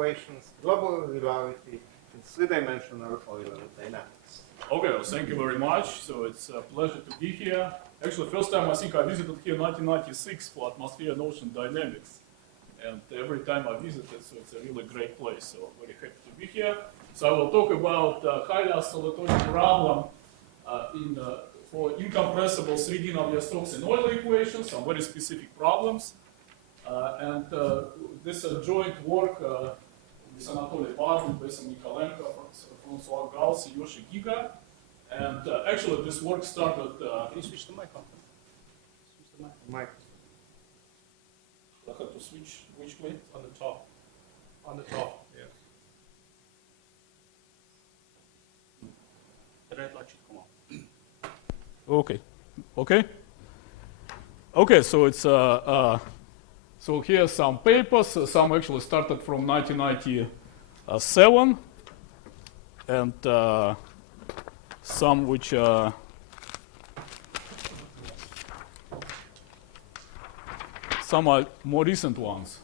equations, global regularity, in three-dimensional Euler dynamics. Okay, well, thank you very much. So it's a pleasure to be here. Actually, first time I think I visited here in 1996 for atmosphere and ocean dynamics. And every time I visited, so it's a really great place. So very happy to be here. So I will talk about highly oscillatory problem for incompressible 3D Navier-Stokes and Euler equations, some very specific problems. This joint work with Anatoly Pavlin, Besim Nikolenko, François Gals, Yoshi Giga. And actually this work started... Can you switch the mic on? Switch the mic. I have to switch which way? On the top. On the top, yeah. The red light should come on. Okay, so it's so here are some papers. Some actually started from 1997, and some which some are more recent ones.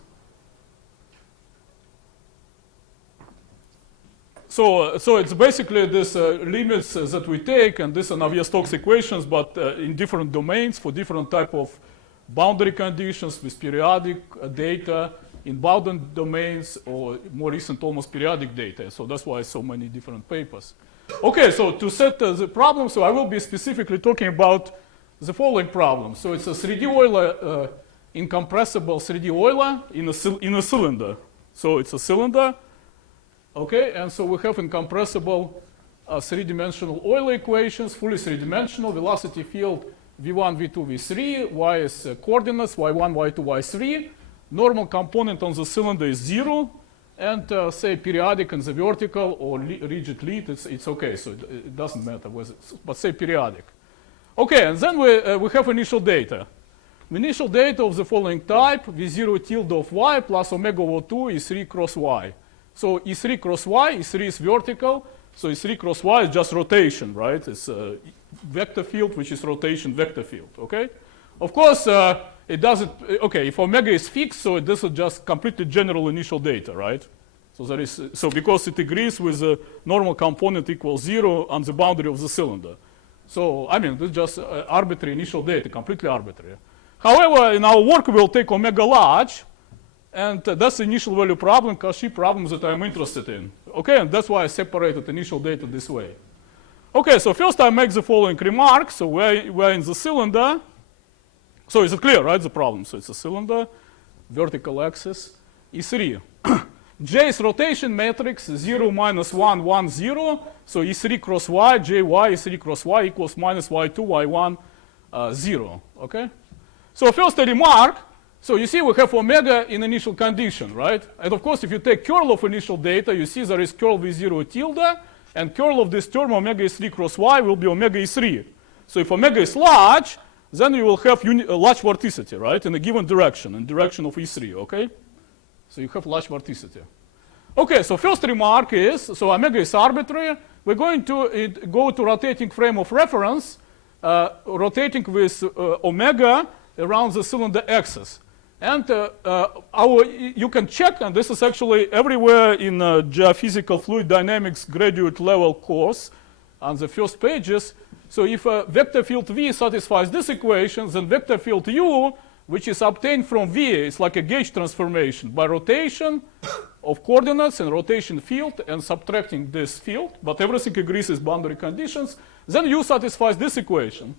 So it's basically this limits that we take, and these are Navier-Stokes equations, but in different domains for different type of boundary conditions with periodic data in bounded domains, or more recent almost periodic data. So that's why so many different papers. Okay, so to set the problem, so I will be specifically talking about the following problem. So it's a 3D Euler, incompressible 3D Euler in a cylinder. So it's a cylinder. Okay, and so we have incompressible three-dimensional Euler equations, fully three-dimensional, velocity field v1, v2, v3, y is coordinates, y1, y2, y3. Normal component on the cylinder is 0, and say periodic in the vertical or rigid lead, it's okay, so it doesn't matter, but say periodic. Okay, and then we have initial data. The initial data of the following type, v0 tilde of y plus omega over 2 E3 cross y. So E3 cross y, E3 is vertical, so E3 cross y is just rotation, right? It's a vector field, which is rotation vector field, okay? Of course, it doesn't, okay, if omega is fixed, so this is just completely general initial data, right? So because it agrees with the normal component equals 0 on the boundary of the cylinder. So, I mean, this is just arbitrary initial data, completely arbitrary. However, in our work, we'll take omega large, and that's the initial value problem, Cauchy problem that I'm interested in. Okay, and that's why I separated initial data this way. Okay, so first I make the following remark. So we're in the cylinder. So is it clear, right, the problem? So it's a cylinder, vertical axis, E3. J is rotation matrix, 0, minus 1, 1, 0. So E3 cross y, Jy, E3 cross y equals minus y2, y1, 0. Okay? So first a remark. So you see we have omega in initial condition, right? And of course, if you take curl of initial data, you see there is curl v0 tilde, and curl of this term omega E3 cross y will be omega E3. So if omega is large, then you will have large vorticity, right, in a given direction, in direction of E3, okay? So you have large vorticity. Okay, so first remark is, so omega is arbitrary. We're going to go to rotating frame of reference, rotating with omega around the cylinder axis. And you can check, and this is actually everywhere in geophysical fluid dynamics graduate level course on the first pages. So if vector field V satisfies this equation, then vector field U, which is obtained from V, is like a gauge transformation by rotation of coordinates and rotation field and subtracting this field, but everything agrees with boundary conditions, then U satisfies this equation.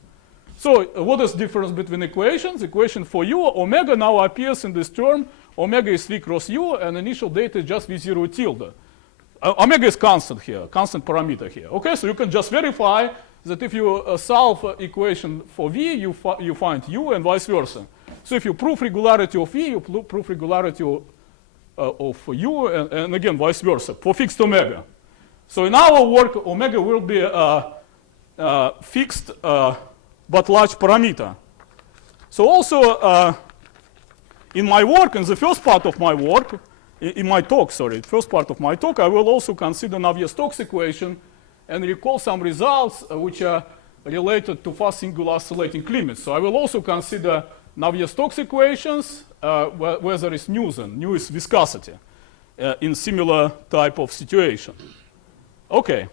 So what is the difference between equations? Equation for U, omega now appears in this term, omega is 3 cross U, and initial data is just v0 tilde. Omega is constant here, constant parameter here. Okay, so you can just verify that if you solve equation for V, you find U and vice versa. So if you prove regularity of V, you prove regularity of U, and again, vice versa, for fixed omega. So in our work, omega will be fixed but large parameter. So also in my work, in the first part of my work, in my talk, first part of my talk, I will also consider Navier-Stokes equation and recall some results which are related to fast singular oscillating limits. So I will also consider Navier-Stokes equations where there is nu, then nu is viscosity. in similar type of situation. Okay.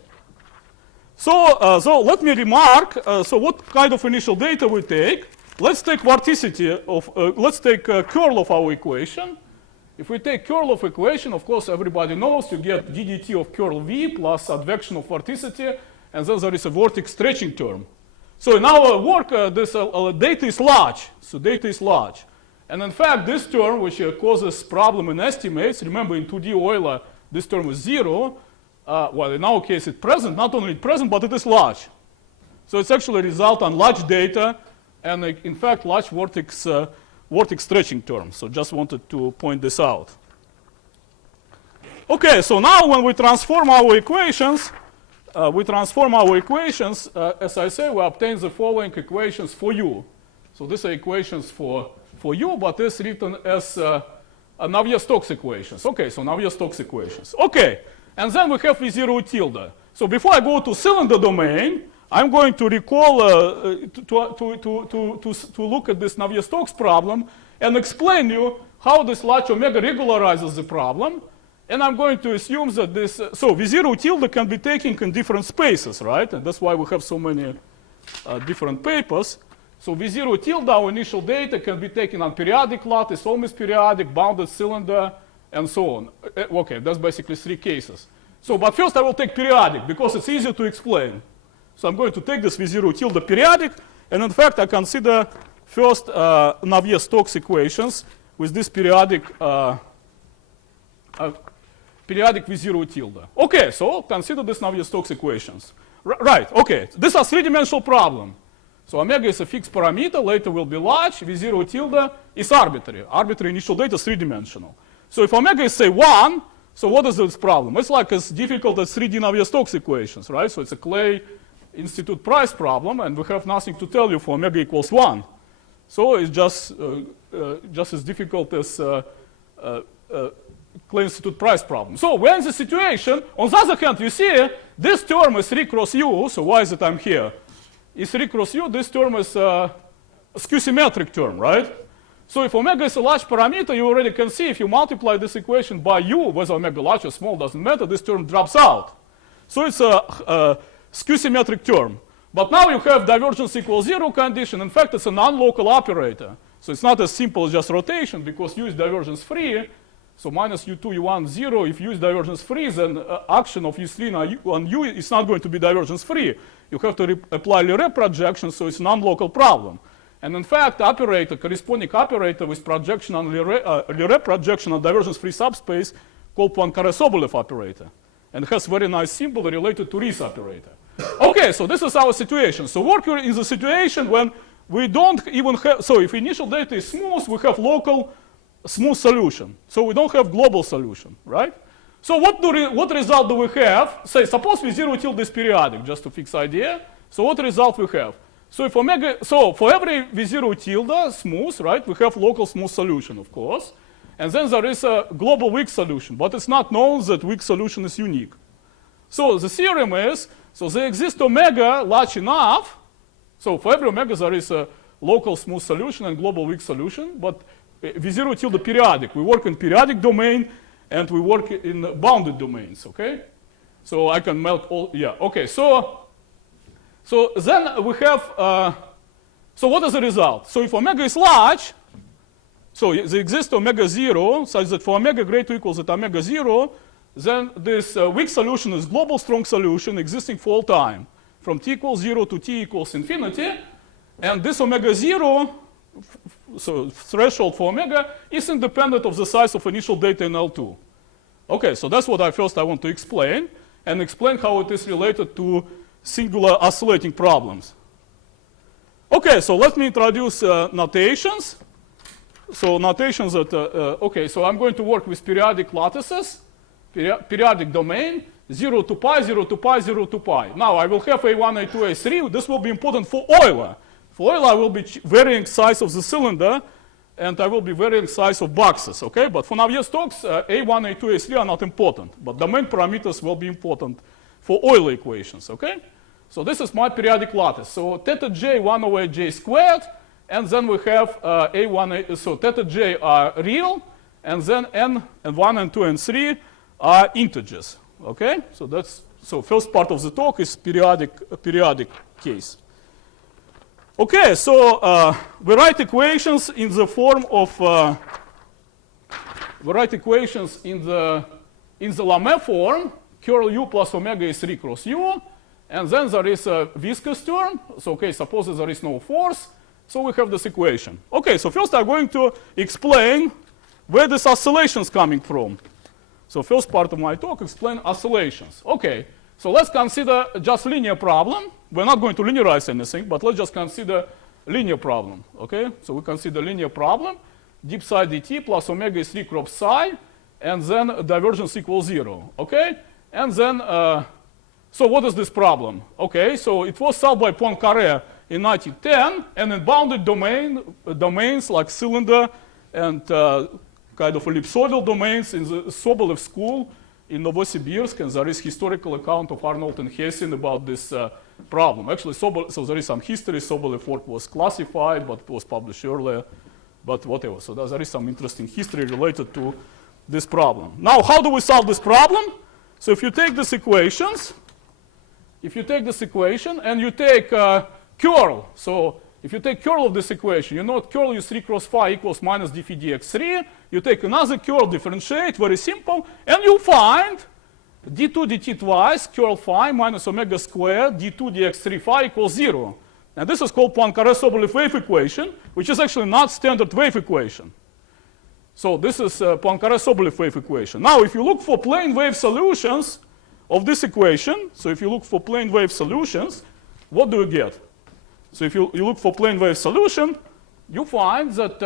So let me remark, so what kind of initial data we take? Let's take vorticity of, let's take curl of our equation. If we take curl of equation, of course, everybody knows you get ddt of curl v plus advection of vorticity, and then there is a vortex stretching term. So in our work, this data is large. So data is large. And in fact, this term, which causes problem in estimates, remember in 2D Euler, this term is 0. Well, in our case, it's present. Not only present, but it is large. So it's actually a result on large data, and in fact, large vortex stretching term. So just wanted to point this out. Okay, so now when we transform our equations, as I say, we obtain the following equations for u. So these are equations for u, but it's written as Navier-Stokes equations. Okay, so Navier-Stokes equations. Okay, and then we have V0 tilde. So before I go to cylinder domain, I'm going to recall, to look at this Navier-Stokes problem and explain you how this large omega regularizes the problem. And I'm going to assume that this, so V0 tilde can be taken in different spaces, right? And that's why we have so many different papers. So V0 tilde, our initial data, can be taken on periodic lattice, almost periodic, bounded cylinder, and so on. Okay, that's basically 3 cases. So, but first I will take periodic, because it's easier to explain. So I'm going to take this V0 tilde periodic, and in fact I consider first Navier-Stokes equations with this periodic V0 tilde. Okay, so consider this Navier-Stokes equations. Right, okay, this is a 3-dimensional problem. So omega is a fixed parameter, later will be large, V0 tilde is arbitrary. Arbitrary initial data is 3-dimensional. So if omega is, say, 1, so what is this problem? It's like as difficult as 3D Navier-Stokes equations, right? So it's a Clay Institute price problem, and we have nothing to tell you for omega equals 1. So it's just as difficult as Clay Institute price problem. So we're in the situation, on the other hand, you see, this term is 3 cross u, so why is it I'm here? Is 3 cross u, this term is a skew-symmetric term, right? So if omega is a large parameter, you already can see if you multiply this equation by u, whether omega large or small doesn't matter, this term drops out. So it's a skew-symmetric term. But now you have divergence equals 0 condition. In fact, it's a non-local operator. So it's not as simple as just rotation, because u is divergence free. So minus u2, u1, 0. If u is divergence free, then action of u3 on u is not going to be divergence free. You have to apply Leray projection, so it's a non-local problem. And in fact, operator, corresponding operator with projection on Leray projection on divergence-free subspace called Poincare-Sobolev operator. And has very nice symbol related to Riesz operator. Okay, so this is our situation. So working in the situation when we don't even have, so if initial data is smooth, we have local smooth solution. So we don't have global solution, right? So what result do we have? Say, suppose V0 tilde is periodic, just to fix idea. So what result we have? So if omega, so for every V0 tilde smooth, right, we have local smooth solution, of course. And then there is a global weak solution, but it's not known that weak solution is unique. So the theorem is, so there exists omega large enough. So for every omega there is a local smooth solution and global weak solution, but V0 tilde periodic. We work in periodic domain and we work in bounded domains, okay? So I can melt all, yeah, okay, so then we have, so what is the result? So if omega is large, so there exists omega 0, such that for omega greater or equals at omega 0, then this weak solution is global strong solution existing for all time, from t equals 0 to t equals infinity. And this omega 0, so threshold for omega, is independent of the size of initial data in L2. Okay, so that's what I want to explain, and explain how it is related to singular oscillating problems. Okay, so let me introduce notations. So notations that, okay, so I'm going to work with periodic lattices, periodic domain, 0 to pi, 0 to pi, 0 to pi. Now I will have A1, A2, A3. This will be important for Euler. For Euler, I will be varying size of the cylinder, and I will be varying size of boxes, okay? But for Navier-Stokes, A1, A2, A3 are not important, but domain parameters will be important for Euler equations, okay? So this is my periodic lattice. So theta j 1 over j squared, and then we have A1, so theta j are real, and then n and 1 and 2 and 3 are integers. Okay, so first part of the talk is periodic case. Okay, so we write equations in the form of in the Lamé form. Curl u plus omega is 3 cross u, and then there is a viscous term. So okay, suppose there is no force, so we have this equation. Okay, so first I'm going to explain where this oscillation is coming from. So first part of my talk, explain oscillations. Okay, so let's consider just linear problem. We're not going to linearize anything, but let's just consider linear problem. Okay, so we consider linear problem, deep psi dt plus omega is 3 cross psi, and then divergence equals 0. Okay, and then so what is this problem? Okay, so it was solved by Poincaré in 1910, and in bounded domains like cylinder and kind of ellipsoidal domains in the Sobolev school in Novosibirsk, and there is historical account of Arnold and Hessin about this problem. Actually, so there is some history. Sobolev work was classified, but was published earlier, but whatever. So there is some interesting history related to this problem. Now, how do we solve this problem? So if you take these equations, and you take curl, so if you take curl of this equation, you know curl is 3 cross phi equals minus d phi dx3. You take another curl, differentiate, very simple, and you find d2 dt twice, curl phi minus omega squared d2 dx3 phi equals 0. And this is called Poincaré-Sobolev wave equation, which is actually not standard wave equation. So this is Poincaré-Sobolev wave equation. Now, if you look for plane wave solutions of this equation, so if you look for plane wave solutions, what do you get? So if you look for plane wave solution, you find that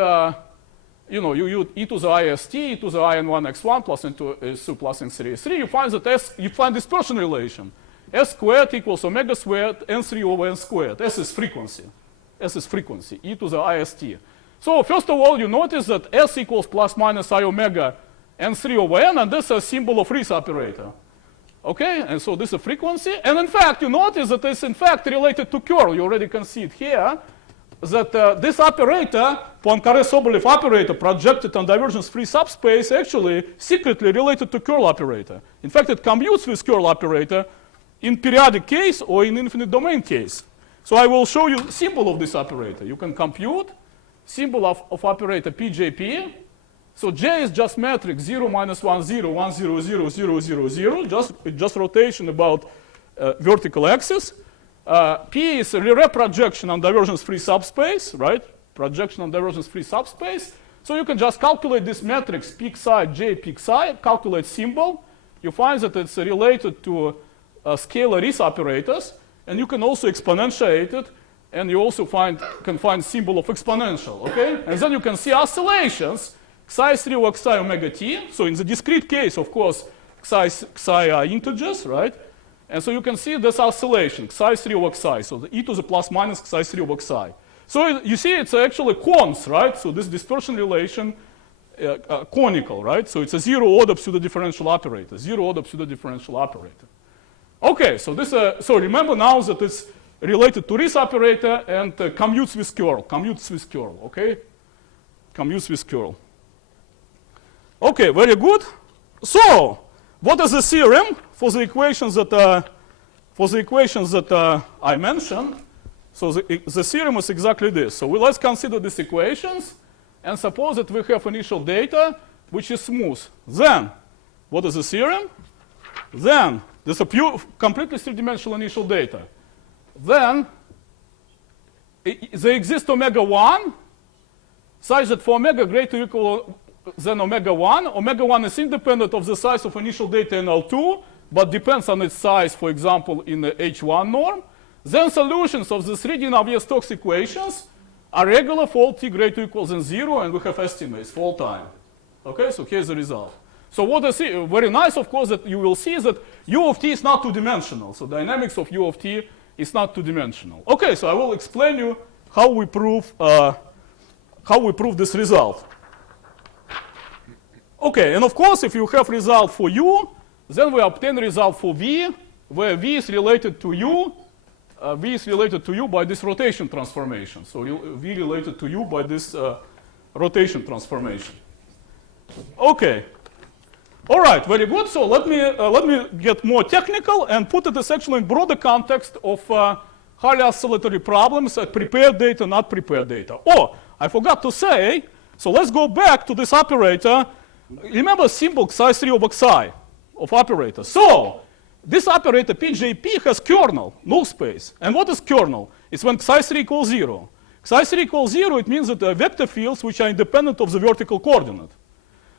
you use e to the ist, e to the in1 x1 plus into s2 plus n3 s3. You find that you find dispersion relation. S squared equals omega squared n3 over n squared. S is frequency. E to the ist. So first of all, you notice that S equals plus minus I omega n3 over n, and this is a symbol of Riesz operator. Okay, and so this is a frequency. And in fact, you notice that it's in fact related to curl. You already can see it here, that this operator, Poincaré-Sobolev operator, projected on divergence-free subspace, actually secretly related to curl operator. In fact, it commutes with curl operator in periodic case or in infinite domain case. So I will show you symbol of this operator. You can compute symbol of operator PJP. So J is just metric 0, minus 1, 0, 1, 0, 0, 0, 0, 0, just rotation about vertical axis. P is a Leray projection on divergence-free subspace, right? Projection on divergence-free subspace. So you can just calculate this matrix peak psi, J peak psi, calculate symbol. You find that it's related to scalar Riesz operators, and you can also exponentiate it, and you also can find symbol of exponential, okay? And then you can see oscillations, psi 3 over psi omega t. So in the discrete case, of course, psi are integers, right? And so you can see this oscillation, psi 3 over psi. So the e to the plus minus psi 3 over psi. So you see it's actually cons, right? So this dispersion relation, conical, right? So it's a zero-order pseudo-differential operator, Okay, so this, so remember now that it's related to Riesz operator and commutes with curl, okay? Commutes with curl. Okay, very good. So, what is the theorem for the equations that I mentioned? So the theorem is exactly this. So let's consider these equations and suppose that we have initial data which is smooth. Then, what is the theorem? Then there's a pure, completely three-dimensional initial data. Then there exists omega 1 such that for omega greater or equal than omega 1 is independent of the size of initial data in L2, but depends on its size, for example, in the H1 norm. Then solutions of the 3D Navier-Stokes equations are regular for all t greater or equal than 0, and we have estimates for all time. Okay, so here's the result. So what I see, very nice, of course, that you will see that u of t is not two-dimensional. So dynamics of u of t is not two-dimensional. Okay, so I will explain you how we prove this result. Okay, and of course, if you have result for u, then we obtain result for v, where v is related to u. V is related to u by this rotation transformation. So v related to u by this rotation transformation. Okay. All right, very good. So let me get more technical and put it actually in broader context of highly oscillatory problems at prepared data, not prepared data. Oh, I forgot to say, so let's go back to this operator. Remember symbol psi3 over psi of operator. So this operator PJP has kernel, null space. And what is kernel? It's when psi3 equals 0. Psi3 equals 0, it means that there are vector fields which are independent of the vertical coordinate.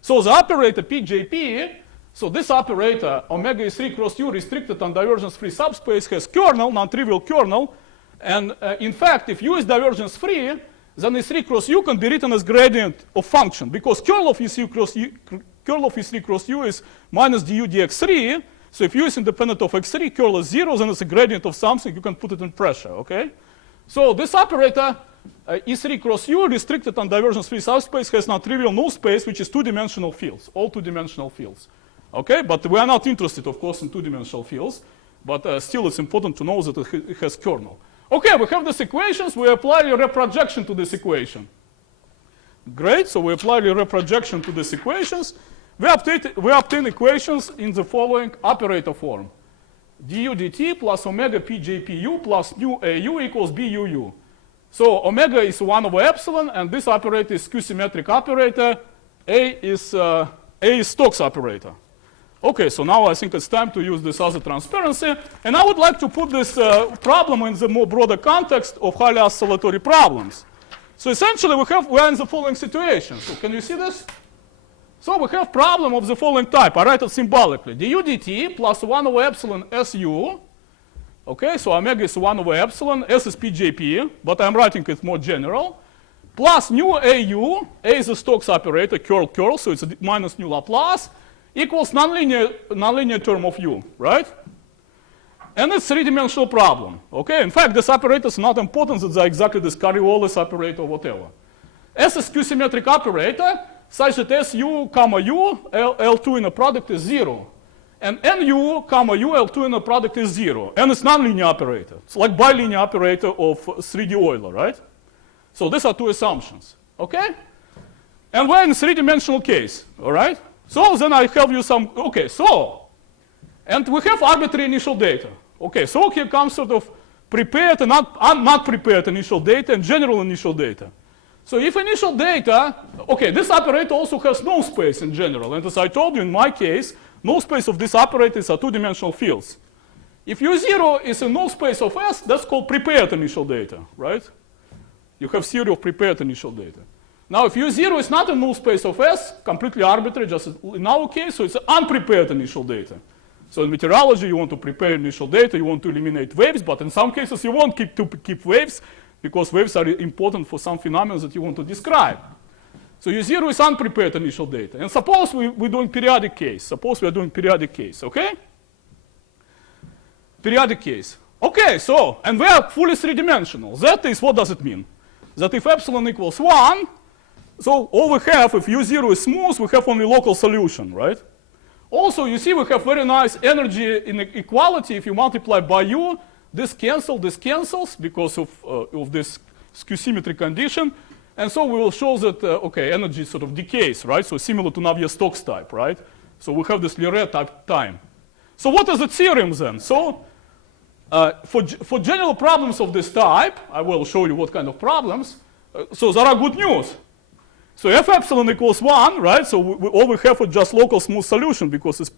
So the operator PJP, so this operator omega is 3 cross u restricted on divergence-free subspace has kernel, non-trivial kernel. And in fact, if u is divergence-free, then E3 cross u can be written as gradient of function because curl of E3 cross u is minus du dx3. So if u is independent of x3, curl is 0, then it's a gradient of something. You can put it in pressure, okay? So this operator, E3 cross u restricted on divergence-free subspace has non-trivial null space, which is two-dimensional fields, all two-dimensional fields. Okay, but we are not interested, of course, in two-dimensional fields, but still it's important to know that it has kernel. Okay, we have these equations, we apply a reprojection to this equation. Great, so we apply a reprojection to these equations. We obtain equations in the following operator form. du dt plus omega pjpu plus nu au equals buu. So omega is 1 over epsilon, and this operator is Q-symmetric operator. A is Stokes operator. Okay, so now I think it's time to use this other transparency. And I would like to put this problem in the more broader context of highly oscillatory problems. So essentially we are in the following situation. So can you see this? So we have problem of the following type. I write it symbolically. du dt plus 1 over epsilon su. Okay, so omega is 1 over epsilon. S is pjp, but I'm writing it more general. Plus nu au. A is a Stokes operator, curl, so it's a minus nu Laplace. Equals nonlinear term of u, right? And it's a three-dimensional problem, okay? In fact, this operator is not important. It's exactly this Coriolis operator or whatever. S is Q-symmetric operator such that SU, comma u, L2 in a product is 0. And NU, comma u, L2 in a product is 0. And it's nonlinear operator. It's like bilinear operator of 3D Euler, right? So these are two assumptions, okay? And we're in a three-dimensional case, all right? So then I have you some, okay, so, and we have arbitrary initial data. Okay, so here comes sort of prepared and not prepared initial data and general initial data. So if initial data, okay, this operator also has null space in general. And as I told you in my case, null space of this operator is a two-dimensional fields. If U0 is a null space of S, that's called prepared initial data, right? You have theory of prepared initial data. Now, if U0 is not a null space of S, completely arbitrary, just in our case, so it's unprepared initial data. So in meteorology, you want to prepare initial data, you want to eliminate waves, but in some cases, you won't keep waves because waves are important for some phenomena that you want to describe. So U0 is unprepared initial data. And suppose we're doing periodic case. Suppose we're doing periodic case, okay? Periodic case. Okay, so, and we are fully three-dimensional. That is, what does it mean? That if epsilon equals 1, so all we have, if U0 is smooth, we have only local solution, right? Also, you see we have very nice energy inequality. If you multiply by U, this cancels because of this skew-symmetry condition. And so we will show that, okay, energy sort of decays, right? So similar to Navier-Stokes type, right? So we have this Lyre type time. So what is the theorem then? So for general problems of this type, I will show you what kind of problems. So there are good news. So f epsilon equals 1, right? So all we have is just local smooth solution because it's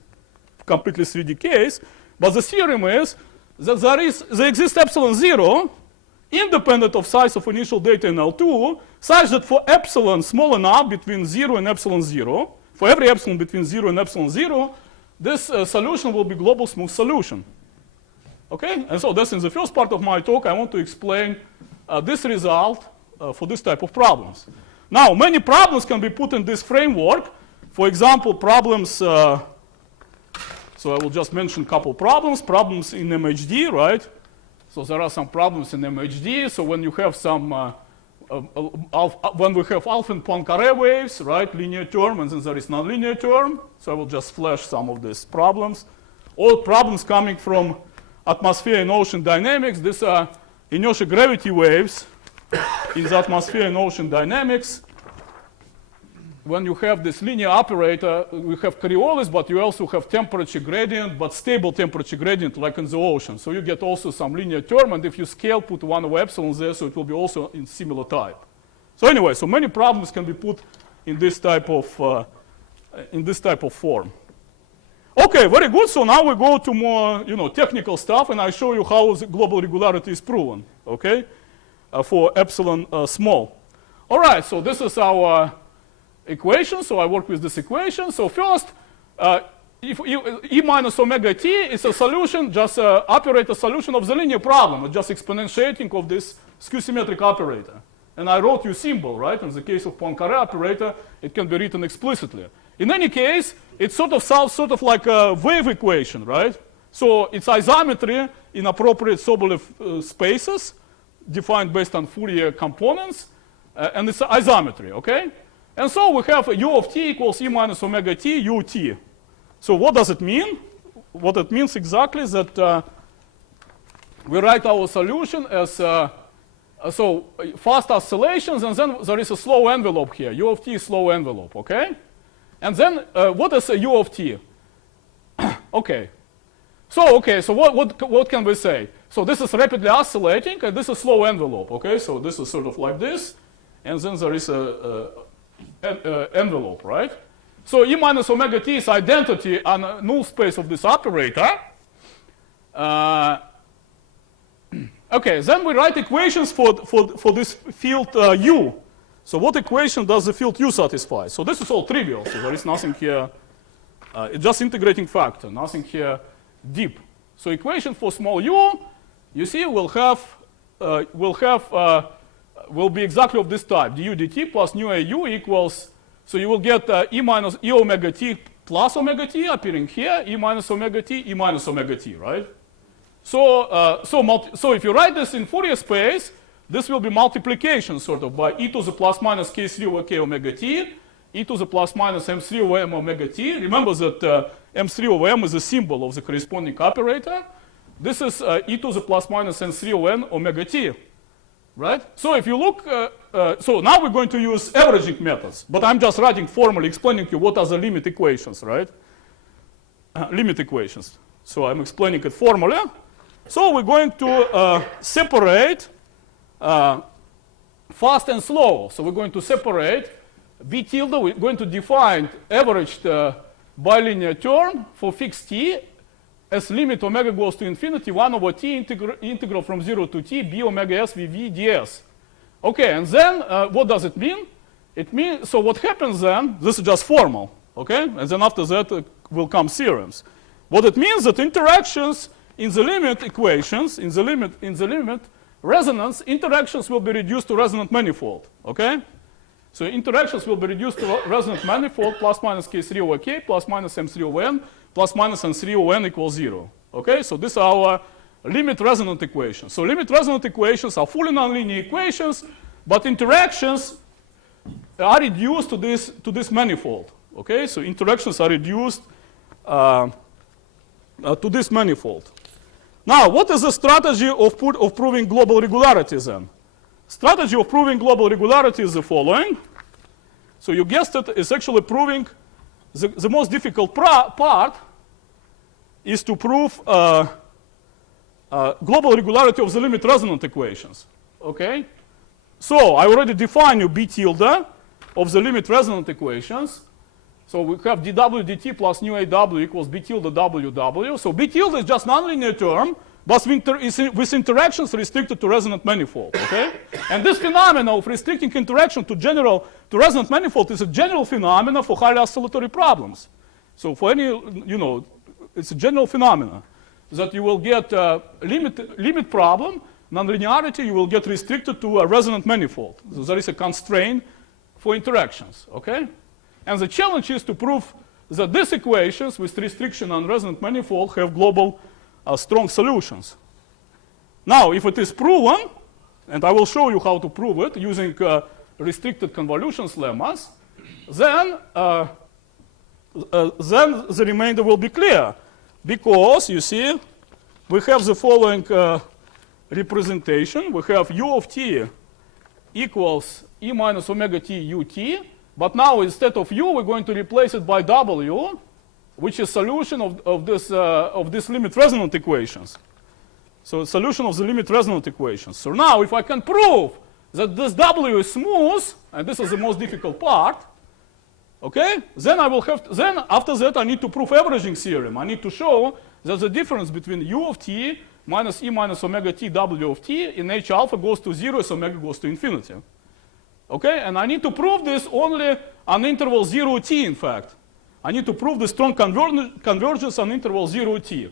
completely 3D case. But the theorem is that there exists epsilon 0 independent of size of initial data in L2 such that for epsilon small enough between 0 and epsilon 0, for every epsilon between 0 and epsilon 0, this solution will be global smooth solution. Okay? And so that's in the first part of my talk. I want to explain this result for this type of problems. Now, many problems can be put in this framework. For example, problems, so I will just mention a couple problems in MHD, right? So there are some problems in MHD. So when you have some, when we have alpha and Poincaré waves, right, linear term, and then there is nonlinear term. So I will just flash some of these problems. All problems coming from atmosphere and ocean dynamics. These are inertial gravity waves in the atmosphere and ocean dynamics. when you have this linear operator, we have Coriolis, but you also have temperature gradient, but stable temperature gradient like in the ocean. So you get also some linear term, and if you scale, put 1 over epsilon there, so it will be also in similar type. So anyway, so many problems can be put in this type of form. Okay, very good. So now we go to more, technical stuff, and I show you how the global regularity is proven. Okay, for epsilon small. All right. So this is our equation. So I work with this equation. So first, if E minus omega t is a solution, just operator solution of the linear problem, just exponentiating of this skew-symmetric operator. And I wrote you symbol, right? In the case of Poincaré operator, it can be written explicitly. In any case, it sort of like a wave equation, right? So it's isometry in appropriate Sobolev spaces, defined based on Fourier components, and it's isometry, okay? And so we have u of t equals E minus omega t ut. So what does it mean? What it means exactly is that we write our solution as so fast oscillations, and then there is a slow envelope here. U of t is slow envelope, okay? And then what is a u of t? Okay. So what can we say? So this is rapidly oscillating, and this is slow envelope, okay? So this is sort of like this, and then there is a envelope, right? So E minus omega t is identity on a null space of this operator. Okay, then we write equations for this field U. So what equation does the field U satisfy? So this is all trivial, so there is nothing here. It's just integrating factor, nothing here deep. So equation for small u, you see, will be exactly of this type. Du dt plus nu au equals, so you will get E minus E omega t plus omega t appearing here, E minus omega t, right? So if you write this in Fourier space, this will be multiplication sort of by e to the plus minus k3 over k omega t, e to the plus minus m3 over m omega t. Remember that m3 over m is a symbol of the corresponding operator. This is e to the plus minus n3 over n omega t, right? So if you look, so now we're going to use averaging methods, but I'm just writing formally explaining to you what are the limit equations, right? Limit equations. So I'm explaining it formally. So we're going to separate fast and slow. So we're going to separate v tilde. We're going to define averaged bilinear term for fixed t as limit omega goes to infinity 1 over t integral from 0 to t b omega s vv ds. Okay, and then what does it mean? It means, so what happens then, this is just formal, okay? And then after that will come theorems. What it means that interactions in the limit equations, in the limit resonance, interactions will be reduced to resonant manifold, okay? So interactions will be reduced to resonant manifold plus minus k3 over k plus minus m3 over n plus minus n3 over n equals 0, okay? So these are our limit resonant equations. So limit resonant equations are fully nonlinear equations, but interactions are reduced to this manifold, okay? So interactions are reduced to this manifold. Now, what is the strategy of proving global regularity then? Strategy of proving global regularity is the following. So you guessed it, is actually proving the most difficult part is to prove global regularity of the limit resonant equations. Okay? So I already defined you b tilde of the limit resonant equations. So we have dw dt plus nu aw equals b tilde ww. So b tilde is just nonlinear term, but with interactions restricted to resonant manifold. Okay? And this phenomenon of restricting interaction to resonant manifold is a general phenomenon for highly oscillatory problems. So for any, it's a general phenomenon that you will get a limit problem, nonlinearity, you will get restricted to a resonant manifold. So there is a constraint for interactions. Okay? And the challenge is to prove that these equations with restriction on resonant manifold have global strong solutions. Now, if it is proven, and I will show you how to prove it using restricted convolutions lemmas, then the remainder will be clear. Because, you see, we have the following representation. We have u of t equals e minus omega t ut. But now instead of U, we're going to replace it by W, which is solution of this limit resonant equations. So solution of the limit resonant equations. So now if I can prove that this W is smooth, and this is the most difficult part, okay, then I will have to, then after that I need to prove averaging theorem. I need to show that the difference between U of t minus e minus omega t W of t in H alpha goes to 0 as omega goes to infinity. Okay, and I need to prove this only on interval 0 t, in fact. I need to prove the strong convergence on interval 0 t.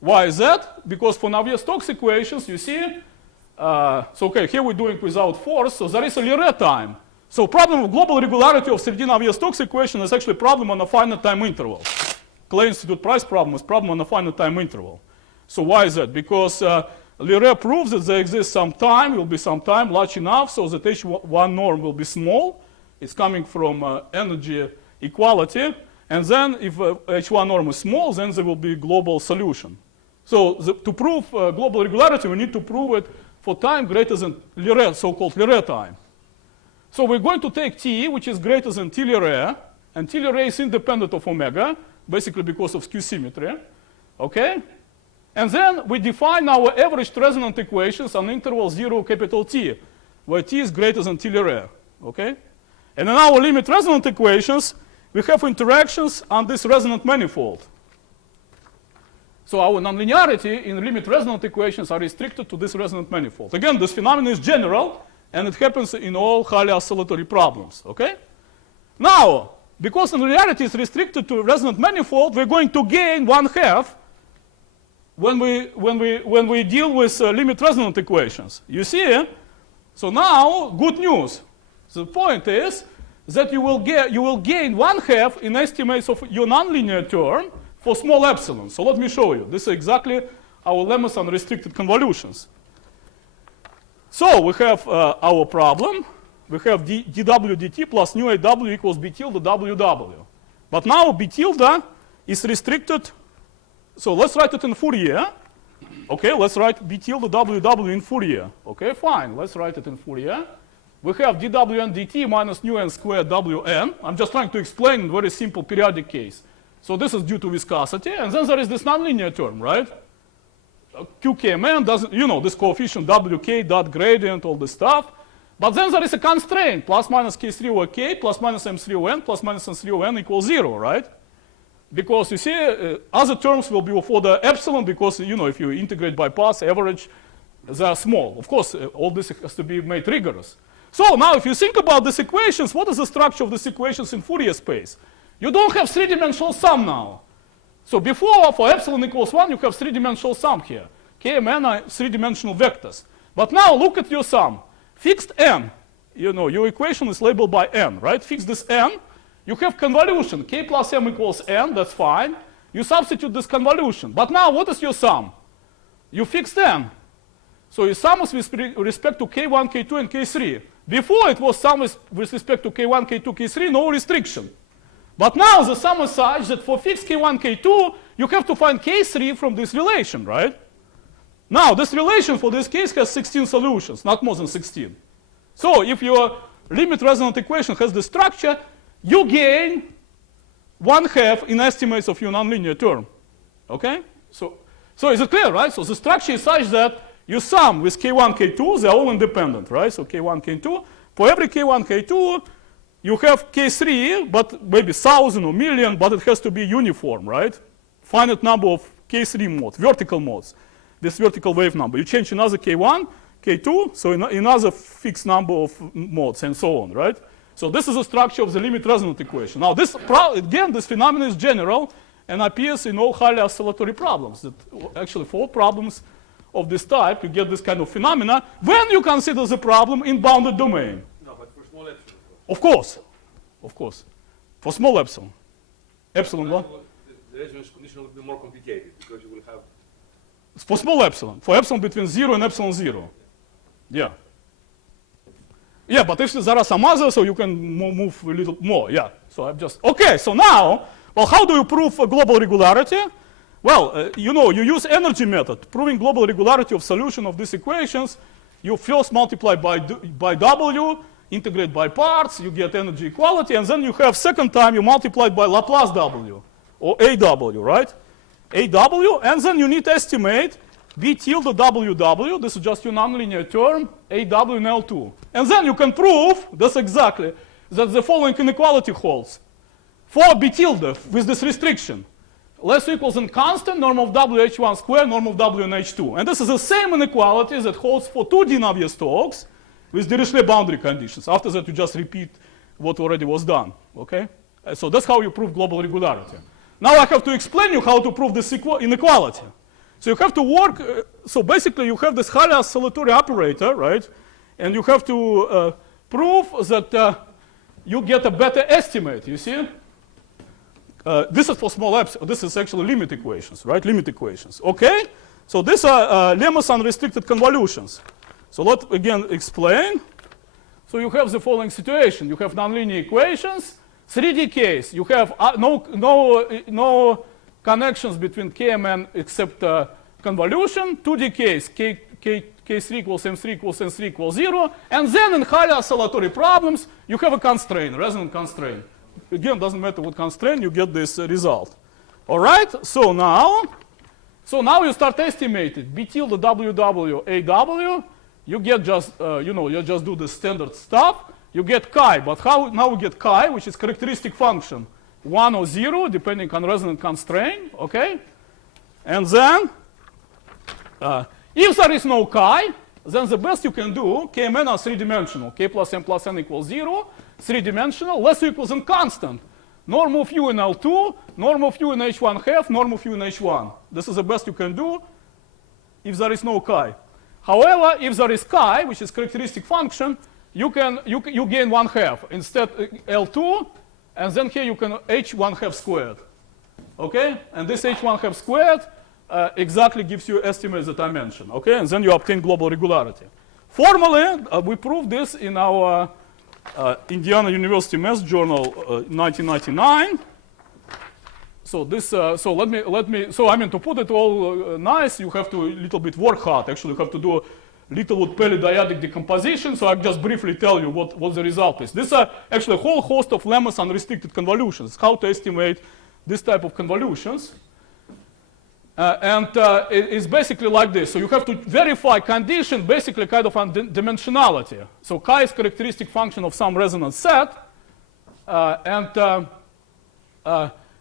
Why is that? Because for Navier-Stokes equations, you see, so okay, here we're doing without force, so there is a Lyre time. So problem of global regularity of 3D Navier-Stokes equation is actually a problem on a finite time interval. Clay Institute price problem is problem on a finite time interval. So why is that? Because Lyre proves that there exists some time, will be some time large enough so that H1 norm will be small. It's coming from energy equality. And then if H1 norm is small, then there will be global solution. So to prove global regularity, we need to prove it for time greater than Lyre, so-called Lyre time. So we're going to take t, which is greater than t Lyre, and t Lyre is independent of omega, basically because of skew symmetry. Okay? And then we define our average resonant equations on interval 0 capital T, where t is greater than t Lyre. Okay? And in our limit resonant equations, we have interactions on this resonant manifold. So our nonlinearity in limit resonant equations are restricted to this resonant manifold. Again, this phenomenon is general, and it happens in all highly oscillatory problems. Okay? Now, because nonlinearity is restricted to resonant manifold, we're going to gain 1/2 when we deal with limit resonant equations. You see? So now, good news. The point is that you will gain 1/2 in estimates of your nonlinear term for small epsilon. So let me show you. This is exactly our lemmas on restricted convolutions. So we have our problem. We have dw dt plus nu aw equals b tilde ww. But now b tilde is restricted. So let's write it in Fourier. Okay, let's write b tilde ww in Fourier. Okay, fine. Let's write it in Fourier. We have dwn dt minus nu n squared wn. I'm just trying to explain in a very simple periodic case. So this is due to viscosity, and then there is this nonlinear term, right? QKMN doesn't, you know, this coefficient wk dot gradient, all this stuff. But then there is a constraint, plus minus k3 over k, plus minus m3 over n, plus minus n3 over n equals 0, right? Because you see, other terms will be for the epsilon, because, you know, if you integrate by parts, average, they are small. Of course, all this has to be made rigorous. So now, if you think about these equations, what is the structure of these equations in Fourier space? You don't have three-dimensional sum now. So before, for epsilon equals 1, you have three-dimensional sum here. K and n are three-dimensional vectors. But now look at your sum. Fixed n. You know, your equation is labeled by n, right? Fix this n. You have convolution. K plus m equals n, that's fine. You substitute this convolution. But now, what is your sum? You fixed n. So your sum is with respect to k1, k2, and k3. Before, it was sum with respect to k1, k2, k3, no restriction. But now the sum is such that for fixed k1, k2, you have to find k3 from this relation, right? Now, this relation for this case has 16 solutions, not more than 16. So if your limit resonant equation has the structure, you gain 1/2 in estimates of your nonlinear term. Okay? So is it clear, right? So the structure is such that you sum with k1, k2, they're all independent, right? So k1, k2. For every k1, k2, you have k3, but maybe 1,000 or million, but it has to be uniform, right? Finite number of k3 modes, vertical modes, this vertical wave number. You change another k1, k2, so another fixed number of modes, and so on, right? So this is the structure of the limit resonant equation. Now, again, this phenomenon is general and appears in all highly oscillatory problems. That actually, for all problems of this type, you get this kind of phenomena when you consider the problem in bounded domain. No, but for small epsilon. Of course. For small epsilon. Epsilon 1. The resonance condition will be more complicated because you will have. For small epsilon. For epsilon between 0 and epsilon 0. Yeah. Yeah, but if there are some others, so you can move a little more. Yeah. So I've just. Okay, so now, well, how do you prove global regularity? Well, you know, you use energy method. Proving global regularity of solution of these equations, you first multiply by W, integrate by parts, you get energy equality, and then you have second time you multiply it by Laplace W, or AW, right? AW, and then you need to estimate B tilde WW, this is just your nonlinear term, AW and L2. And then you can prove, that's exactly, that the following inequality holds. For B tilde, with this restriction, less or equals than constant, norm of W H1 squared, norm of W and H2. And this is the same inequality that holds for 2D Navier-Stokes with Dirichlet boundary conditions. After that, you just repeat what already was done, okay? So that's how you prove global regularity. Now I have to explain you how to prove this inequality. So you have to work, so basically you have this highly oscillatory operator, right? And you have to prove that you get a better estimate, you see? This is for small epsilon, this is actually limit equations, right? Limit equations, okay? So these are lemma's unrestricted convolutions. So let's again explain. So you have the following situation. You have nonlinear equations. 3D case, you have no connections between K and M except convolution. 2D case, K3 equals M3 equals N3 equals 0. And then in highly oscillatory problems, you have a constraint, resonant constraint. Again, doesn't matter what constraint, you get this result. All right, so now you start estimating B tilde WW AW. You get just, you just do the standard stuff. You get chi, but how now we get chi, which is characteristic function, 1 or 0, depending on resonant constraint, okay? And then, if there is no chi, then the best you can do, K and N are three-dimensional. K plus N equals 0, three-dimensional, less or equals than constant. Norm of U in L2, norm of U in H1 half, norm of U in H1. This is the best you can do if there is no chi. However, if there is chi, which is characteristic function, you gain 1 half. Instead, L2, and then here you can H1 half squared. Okay? And this H1 half squared exactly gives you estimates that I mentioned. Okay? And then you obtain global regularity. Formally, we proved this in our Indiana University Math Journal 1999. So this, so to put it all nice, you have to a little bit work hard. Actually, you have to do Littlewood periodic decomposition. So I'll just briefly tell you what the result is. These are actually a whole host of lemma's unrestricted convolutions. How to estimate this type of convolutions. It's basically like this. So you have to verify condition, basically kind of on dimensionality. So chi is characteristic function of some resonance set.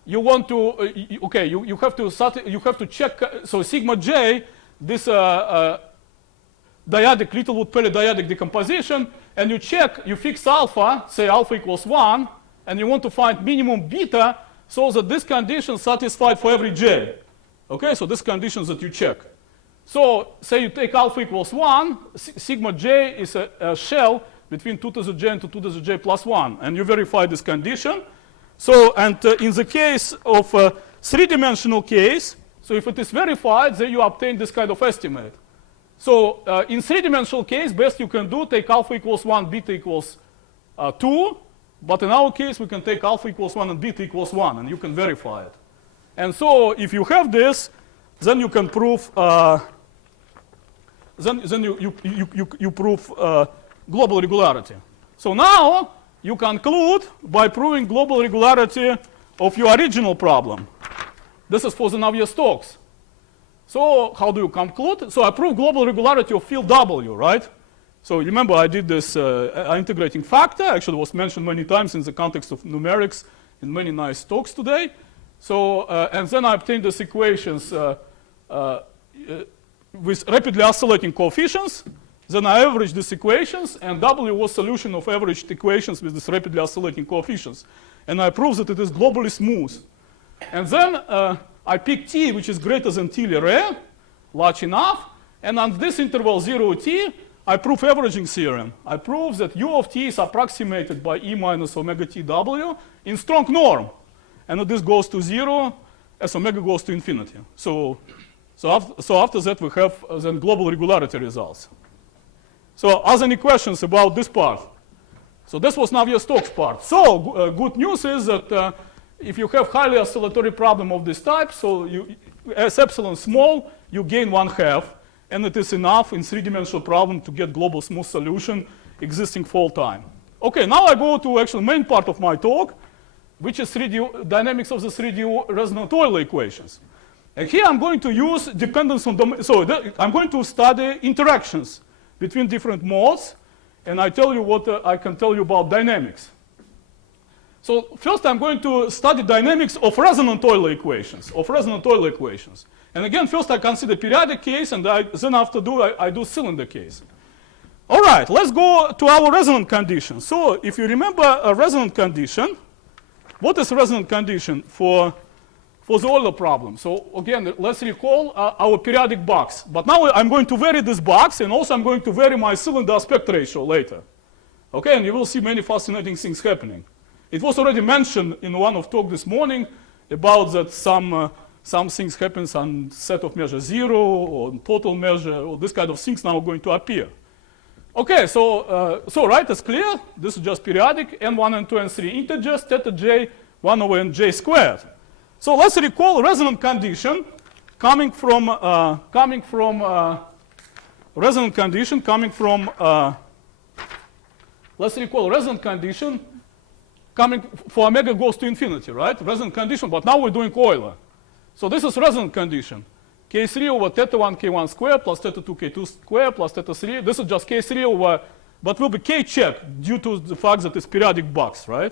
You want to, you have to check, so sigma j, this dyadic, Littlewood periodic decomposition, and you check, you fix alpha, say alpha equals 1, and you want to find minimum beta so that this condition is satisfied for every j. Okay, so this conditions that you check. So say you take alpha equals 1, sigma j is a shell between 2 to the j and 2 to the j plus 1, and you verify this condition. So, and in the case of a three-dimensional case, so if it is verified, then you obtain this kind of estimate. So in three-dimensional case, best you can do, take alpha equals 1, beta equals 2. But in our case, we can take alpha equals 1 and beta equals 1, and you can verify it. And so if you have this, then you can prove, you prove global regularity. So now you conclude by proving global regularity of your original problem. This is for the Navier-Stokes. So how do you conclude? So I prove global regularity of field W, right? So remember I did this integrating factor. Actually was mentioned many times in the context of numerics in many nice talks today. So, and then I obtained these equations with rapidly oscillating coefficients. Then I averaged these equations, and W was solution of averaged equations with these rapidly oscillating coefficients. And I proved that it is globally smooth. And then I picked T, which is greater than T Leray, large enough. And on this interval 0 T, I prove averaging theorem. I prove that U of T is approximated by E minus omega T W in strong norm. And this goes to 0 as omega goes to infinity. So after that, we have then global regularity results. So are there any questions about this part? So this was Navier-Stokes part. So good news is that if you have highly oscillatory problem of this type, so as epsilon small, you gain 1/2, and it is enough in three-dimensional problem to get global smooth solution existing for all time. Okay, now I go to actually main part of my talk, which is 3D dynamics of the 3D resonant Euler equations. And here I'm going to use dependence on domain. So I'm going to study interactions between different modes, and I tell you what I can tell you about dynamics. So first I'm going to study dynamics of resonant Euler equations, And again, first I consider periodic case, and then after I do cylinder case. All right, let's go to our resonant condition. So if you remember a resonant condition, what is resonant condition for the Euler problem? So again, let's recall our periodic box. But now I'm going to vary this box, and also I'm going to vary my cylinder aspect ratio later. Okay, and you will see many fascinating things happening. It was already mentioned in one of talk this morning about that some things happens on set of measure 0 or total measure, or this kind of things now are going to appear. Okay, so right, it's clear. This is just periodic, n1, n2, n3 integers, theta j, 1 over nj squared. So let's recall resonant condition coming from resonant condition coming from. Let's recall resonant condition coming for omega goes to infinity, right? Resonant condition, but now we're doing Euler. So this is resonant condition. K3 over theta 1 k1 squared plus theta 2 k2 squared plus theta 3. This is just K3 over, but will be K check due to the fact that it's periodic box, right?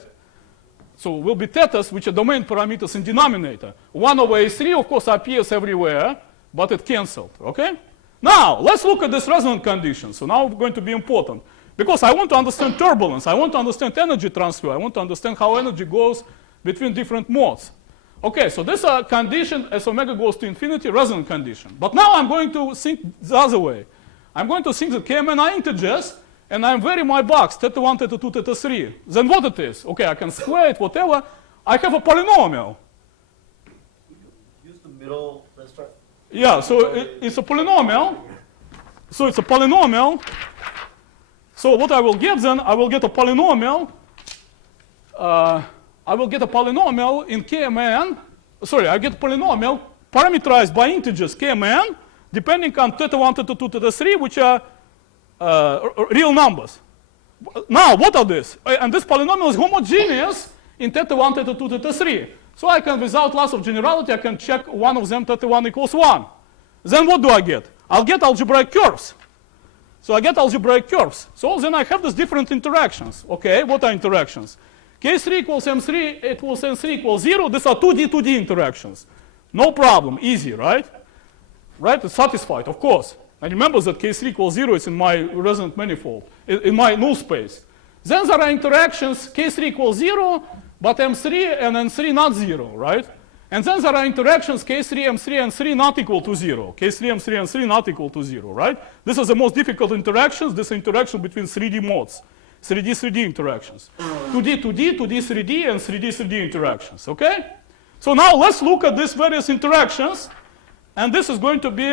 So will be thetas, which are domain parameters in denominator. 1 over A3, of course, appears everywhere, but it canceled, okay? Now, let's look at this resonant condition. So now it's going to be important. Because I want to understand turbulence. I want to understand energy transfer. I want to understand how energy goes between different modes. Okay, so this is a condition as omega goes to infinity, resonant condition. But now I'm going to think the other way. I'm going to think that Kmn are integers, and I'm varying my box, theta 1, theta 2, theta 3. Then what it is? Okay, I can square it, whatever. I have a polynomial. Use the middle, let's try. Yeah, so it's a polynomial. So it's a polynomial. So what I will get then, I will get a polynomial. I will get a polynomial in Kmn. Sorry, I get a polynomial parameterized by integers Kmn, depending on theta 1, theta 2, theta 3, which are real numbers. Now, what are these? And this polynomial is homogeneous in theta 1, theta 2, theta 3. So I can, without loss of generality, I can check one of them, theta 1 equals 1. Then what do I get? I'll get algebraic curves. So I get algebraic curves. So then I have these different interactions. Okay, what are interactions? K3 equals M3 equals N3 equals 0. These are 2D interactions. No problem, easy, right? Right, it's satisfied, of course. And remember that K3 equals 0 is in my resonant manifold, in my null space. Then there are interactions, K3 equals 0, but M3 and N3 not 0, right? And then there are interactions, K3, M3, N3 not equal to 0. K3, M3, N3 not equal to 0, right? This is the most difficult interactions, this interaction between 3D modes. 3D interactions. 2D, 3D, and 3D interactions, okay? So now let's look at these various interactions. And this is going to be,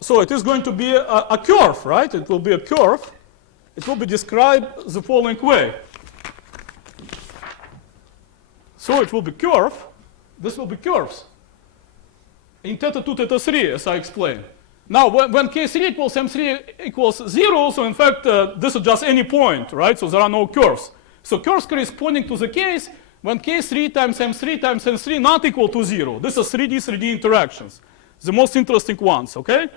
so it is going to be a curve, right? It will be a curve. It will be described the following way. So it will be curve. This will be curves in theta 2, theta 3, as I explained. Now, when K3 equals M3 equals 0, so in fact, this is just any point, right? So there are no curves. So curves corresponding to the case when K3 times M3 times N3 not equal to 0. This is 3D interactions, the most interesting ones, okay?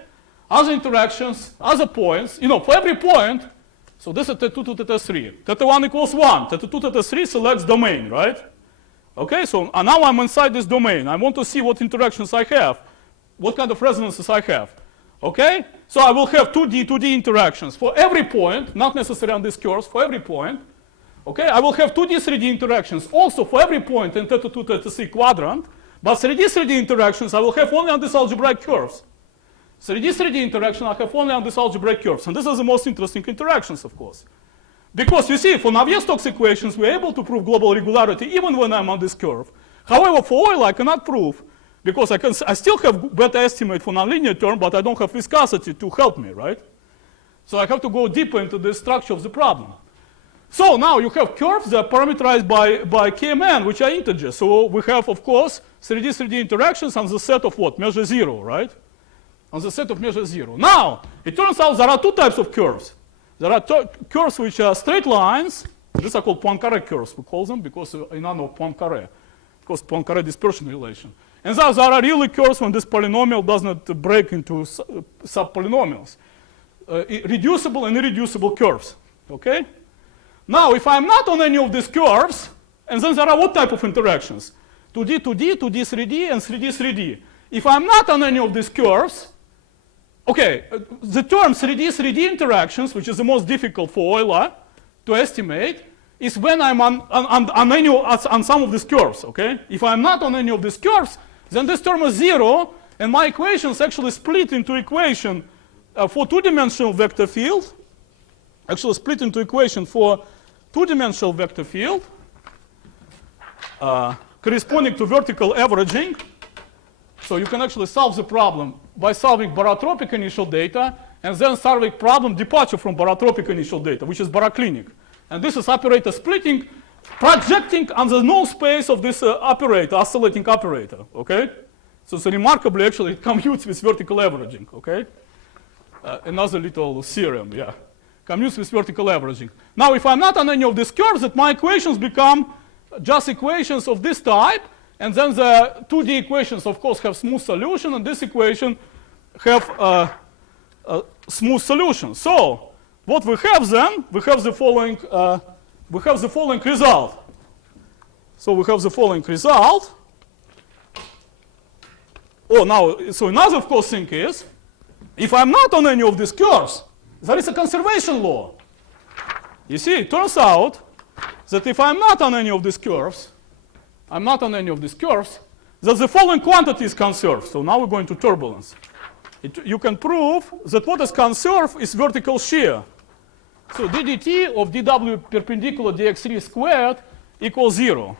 Other interactions, other points, for every point, so this is theta 2 to theta 3. Theta 1 equals 1. Theta 2, theta 3 selects domain, right? Okay, so now I'm inside this domain. I want to see what interactions I have, what kind of resonances I have. Okay, so I will have 2D interactions for every point, not necessarily on these curves, for every point. Okay, I will have 2D, 3D interactions also for every point in theta 2, theta 3 quadrant, but 3D interactions I will have only on these algebraic curves. 3D interaction I have only on these algebraic curves, and this is the most interesting interactions, of course. Because you see, for Navier-Stokes equations, we're able to prove global regularity even when I'm on this curve. However, for Euler, I cannot prove, because I still have better estimate for nonlinear term, but I don't have viscosity to help me, right? So I have to go deeper into the structure of the problem. So now you have curves that are parameterized by Kmn, which are integers. So we have, of course, 3D interactions on the set of what? Measure 0, right? On the set of measure 0. Now, it turns out there are two types of curves. There are curves which are straight lines. These are called Poincaré curves. We call them because in honor of Poincaré, because Poincaré dispersion relation. And thus there are really curves when this polynomial does not break into subpolynomials. Reducible and irreducible curves. Okay? Now, if I'm not on any of these curves, and then there are what type of interactions? 2D, 2D, 2D, 3D, and 3D, 3D. If I'm not on any of these curves, okay, the term 3D, 3D interactions, which is the most difficult for Euler to estimate, is when I'm on some of these curves, okay? If I'm not on any of these curves, then this term is 0, and my equations actually split into equation for two-dimensional vector field, actually split into equation for two-dimensional vector field, corresponding to vertical averaging. So you can actually solve the problem by solving barotropic initial data, and then solving problem departure from barotropic initial data, which is baroclinic. And this is operator splitting, projecting on the null space of this operator, oscillating operator, okay? So remarkably, actually, it commutes with vertical averaging, okay? Another little theorem, yeah. Commutes with vertical averaging. Now, if I'm not on any of these curves, that my equations become just equations of this type, and then the 2D equations, of course, have smooth solution, and this equation have a smooth solution. So, what we have then, we have the following result. So we have the following result. Oh, now, so another, of course, thing is, if I'm not on any of these curves, there is a conservation law. You see, it turns out that if I'm not on any of these curves, that the following quantity is conserved. So now we're going to turbulence. You can prove that what is conserved is vertical shear. So ddt of dw perpendicular dx3 squared equals 0.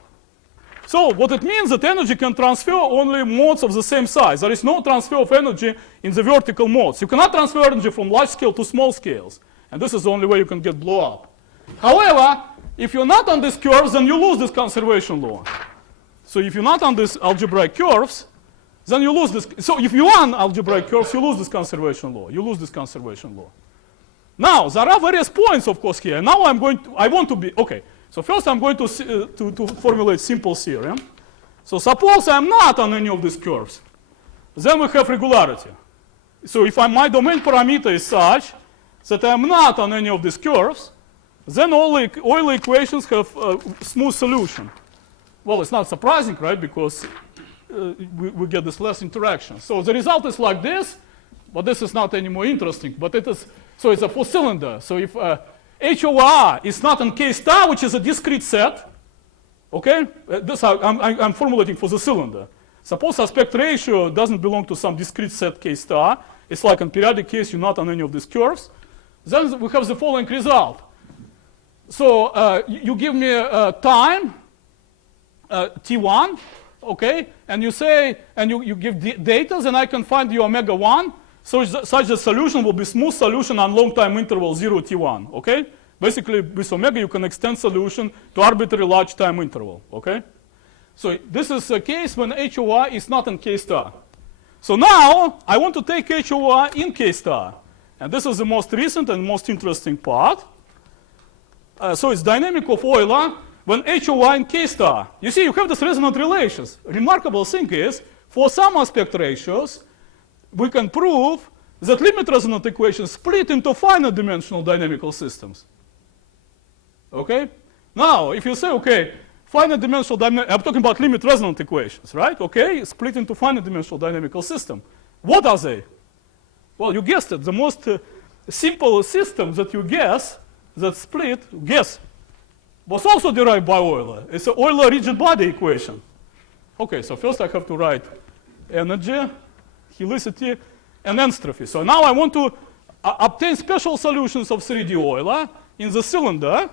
So what it means that energy can transfer only modes of the same size. There is no transfer of energy in the vertical modes. You cannot transfer energy from large scale to small scales. And this is the only way you can get blow up. However, if you're not on these curves, then you lose this conservation law. So if you're not on these algebraic curves, then you lose this. So if you are on algebraic curves, you lose this conservation law. Now, there are various points, of course, here. Now I want to be, okay. So first I'm going to formulate simple theorem. So suppose I'm not on any of these curves. Then we have regularity. So if my domain parameter is such that I'm not on any of these curves, then all the Euler equations have a smooth solution. Well, it's not surprising, right? Because we get this less interaction. So the result is like this, but this is not any more interesting. But it is, so it's a four cylinder. So if HOR is not in K star, which is a discrete set, okay? This I'm formulating for the cylinder. Suppose aspect ratio doesn't belong to some discrete set K star. It's like in periodic case, you're not on any of these curves. Then we have the following result. So you give me time, T1, okay? And you say, and you give data, then I can find the omega 1. So such a solution will be smooth solution on long time interval 0 T1, okay? Basically, with omega, you can extend solution to arbitrary large time interval, okay? So this is a case when HOR is not in K star. So now, I want to take HOR in K star. And this is the most recent and most interesting part. So it's dynamic of Euler when HOR in K star. You see, you have these resonant relations. Remarkable thing is, for some aspect ratios, we can prove that limit resonant equations split into finite dimensional dynamical systems. Okay? Now, if you say, okay, finite dimensional I'm talking about limit resonant equations, right? Okay, split into finite dimensional dynamical system. What are they? Well, you guessed it. The most simple system that you guess that split, was also derived by Euler. It's an Euler rigid body equation. Okay, so first I have to write energy, helicity, and entropy. So now I want to obtain special solutions of 3D Euler in the cylinder.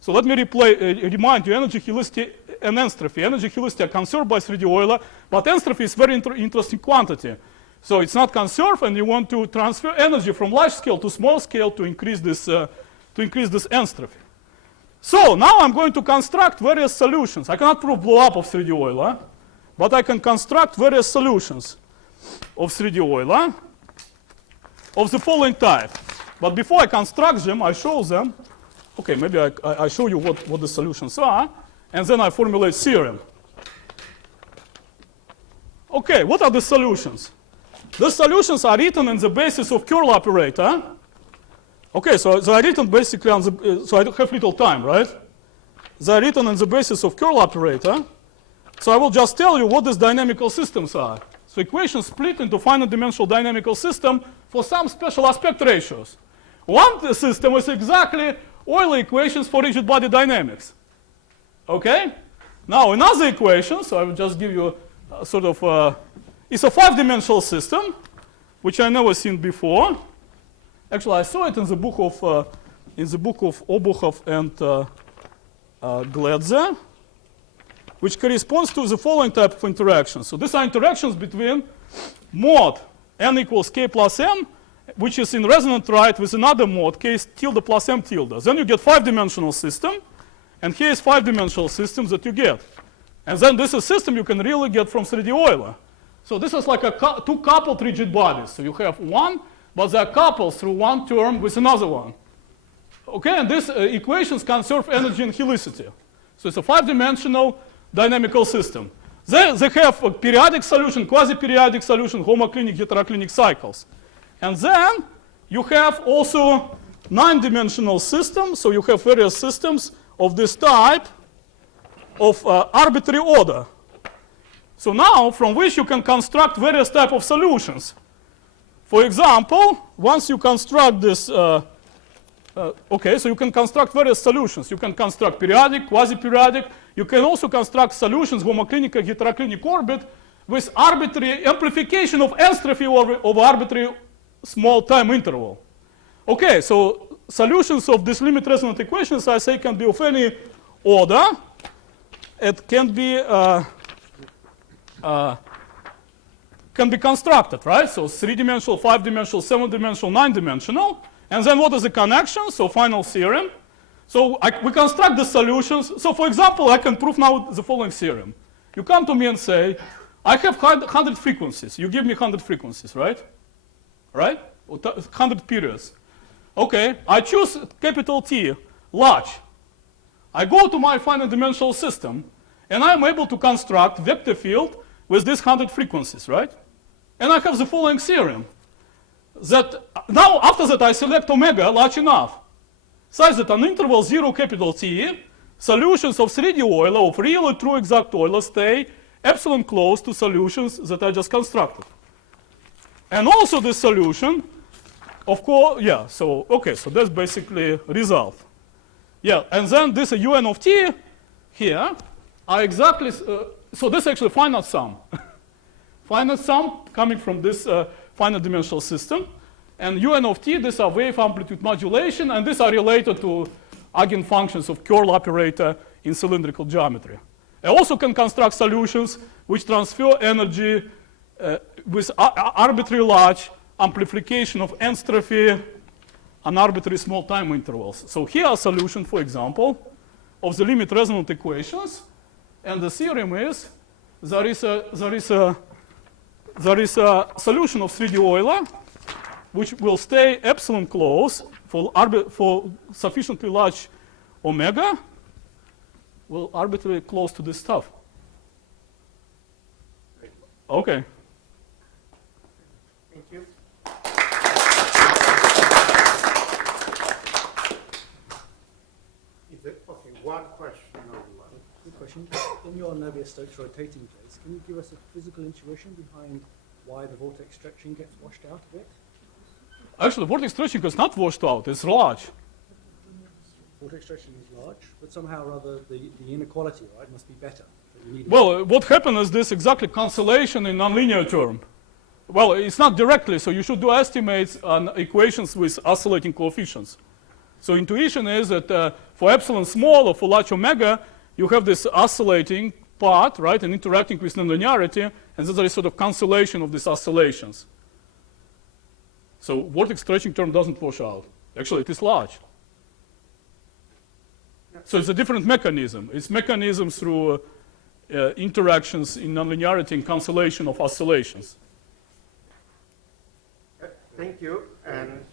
So let me remind you, energy, helicity, and entropy. Energy, helicity are conserved by 3D Euler, but entropy is very interesting quantity. So it's not conserved, and you want to transfer energy from large scale to small scale to increase this entropy. So now I'm going to construct various solutions. I cannot prove blow up of 3D Euler, but I can construct various solutions of 3D Euler of the following type. But before I construct them, I show them. Okay, maybe I show you what the solutions are, and then I formulate theorem. Okay, what are the solutions? The solutions are written on the basis of curl operator. Okay, so they are written basically on the, so I have little time, right? They are written on the basis of curl operator. So I will just tell you what these dynamical systems are. So equations split into finite dimensional dynamical system for some special aspect ratios. One system is exactly Euler equations for rigid body dynamics. Okay? Now another equation, so I will just give you a sort of, it's a 5-dimensional system, which I never seen before. Actually, I saw it in the book of Obukhov and Gledze, which corresponds to the following type of interactions. So these are interactions between mod n equals k plus m, which is in resonant right with another mod k tilde plus m tilde. Then you get 5-dimensional system, and here is 5-dimensional system that you get. And then this is a system you can really get from 3D Euler. So this is like two coupled rigid bodies. So you have one, but they are coupled through one term with another one. Okay, and these equations conserve energy and helicity. So it's a 5-dimensional dynamical system. They have a periodic solution, quasi-periodic solution, homoclinic, heteroclinic cycles. And then you have also 9-dimensional systems. So you have various systems of this type of arbitrary order. So now from which you can construct various types of solutions. For example, once you construct this, okay, so you can construct various solutions. You can construct periodic, quasi-periodic. You can also construct solutions, homoclinic and heteroclinic orbit, with arbitrary amplification of entropy over arbitrary small time interval. Okay, so solutions of these limit resonant equations, I say, can be of any order. It can be constructed, right? So 3-dimensional, 5-dimensional, 7-dimensional, 9-dimensional. And then what is the connection? So final theorem. So we construct the solutions. So for example, I can prove now the following theorem. You come to me and say, I have 100 frequencies. You give me 100 frequencies, right? Right? 100 periods. Okay, I choose capital T, large. I go to my finite dimensional system, and I'm able to construct vector field with these 100 frequencies, right? And I have the following theorem. That now, after that, I select omega large enough, such that on interval 0 capital T, solutions of 3D Euler, of really true exact Euler, stay epsilon close to solutions that I just constructed. And also this solution, of course, yeah, so, okay, so that's basically result. Yeah, and then this un of t here are exactly, so this is actually finite sum. Finite sum coming from this finite dimensional system. And un of t, these are wave amplitude modulation, and these are related to eigenfunctions of curl operator in cylindrical geometry. I also can construct solutions which transfer energy with arbitrary large amplification of entropy on arbitrary small time intervals. So here are solutions, for example, of the limit resonant equations, and the theorem is there is a solution of 3D Euler which will stay epsilon close for sufficiently large omega, will arbitrarily close to this stuff. Okay. Thank you. Is it okay? One question online. Good question. In your Navier-Stokes rotating case, can you give us a physical intuition behind why the vortex stretching gets washed out of it? Actually, vortex stretching is not washed out, it's large. Vortex stretching is large, but somehow or other the inequality, right, must be better. Well, what happened is this exactly cancellation in nonlinear term. Well, it's not directly, so you should do estimates on equations with oscillating coefficients. So intuition is that for epsilon small or for large omega, you have this oscillating part, right, and interacting with nonlinearity, and then there is sort of cancellation of these oscillations. So vortex stretching term doesn't wash out. Actually, it is large. So it's a different mechanism. It's mechanism through interactions in nonlinearity and cancellation of oscillations. Thank you. And